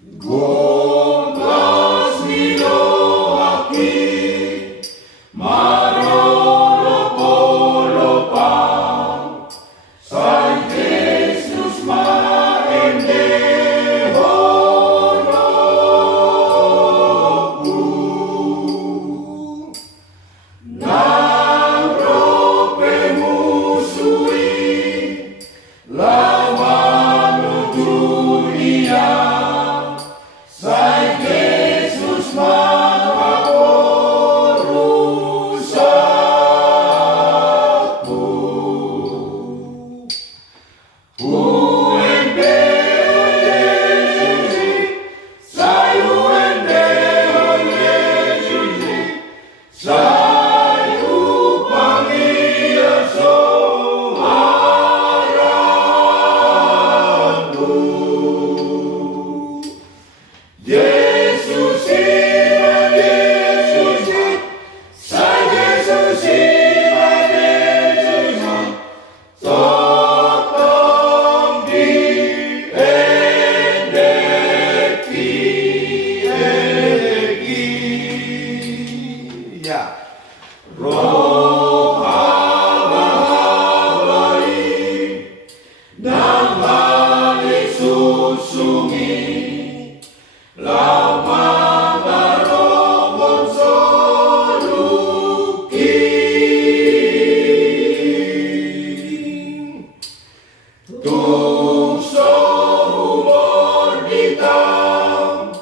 Gopas ni Rohakki, marolopolopang, San Jesus maende horokku. Nang rope musui, lawan dunia, San Jesus makaporusakku. Uende Yesusi, sayu ende Yesusi, sayu pangia soharanku. Yesusi, Yesusi, San Yesusi, Yesusi, totong diendeki, ya. Roh habari, nang balik susungi, lamang karobong soluki. Tungso umur ditang,